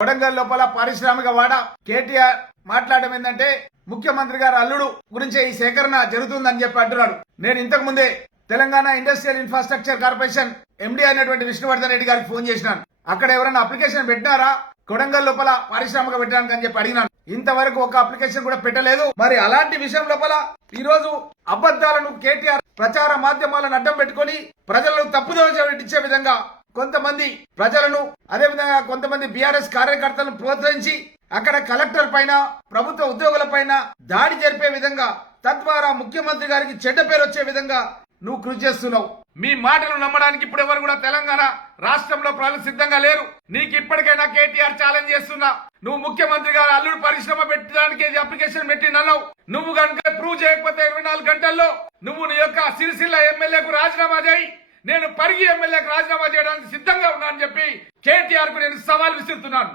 కొడంగల్ లోపల పారిశ్రామిక వాడ కేటీఆర్ మాట్లాడడం ఏంటంటే ముఖ్యమంత్రి గారు అల్లుడు గురించే ఈ సేకరణ జరుగుతుందని చెప్పి అంటున్నాడు. నేను ఇంతకు ముందే Telangana industrial infrastructure corporation MD అయినటువంటి విష్ణువర్ధన్ రెడ్డి గారికి ఫోన్ చేసినాను. అక్కడ ఎవరైనా అప్లికేషన్ పెట్టినారా కొడంగల్ లోపల పారిశ్రామిక పెట్టడానికి అని చెప్పి అడిగినాను. ఇంతవరకు ఒక అప్లికేషన్ కూడా పెట్టలేదు. మరి అలాంటి విషయం లోపల ఈ రోజు అబద్దాలను కేటీఆర్ ప్రచార మాధ్యమాలను అడ్డం పెట్టుకుని ప్రజలను తప్పుదోవ ఇచ్చే విధంగా కొంతమంది ప్రజలను అదేవిధంగా కొంతమంది బీఆర్ఎస్ కార్యకర్తలను ప్రోత్సహించి అక్కడ కలెక్టర్ పైన ప్రభుత్వ ఉద్యోగుల పైన దాడి జరిపే విధంగా తద్వారా ముఖ్యమంత్రి గారికి చెడ్డ పేరు వచ్చే విధంగా నువ్వు కృషి చేస్తున్నావు. మీ మాటలు నమ్మడానికి ఇప్పుడు ఎవరు కూడా తెలంగాణ రాష్ట్రంలో ప్రజలు సిద్ధంగా లేరు. నీకు ఇప్పటికైనా కేటీఆర్ ఛాలెంజ్ చేస్తున్నా. నువ్వు ముఖ్యమంత్రి గారు అల్లుడు పరిశ్రమ పెట్టడానికి అప్లికేషన్ పెట్టినన్నావు. నువ్వు కనుక ప్రూవ్ చేయకపోతే 24 గంటల్లో నువ్వు నీ యొక్క సిరిసిల్ల ఎమ్మెల్యేకు రాజీనామా చేయి. నేను పరిగి ఎమ్మెల్యేకు రాజీనామా చేయడానికి సిద్ధంగా ఉన్నా అని చెప్పి కేటీఆర్ కు నేను సవాల్ విసురుతున్నాను.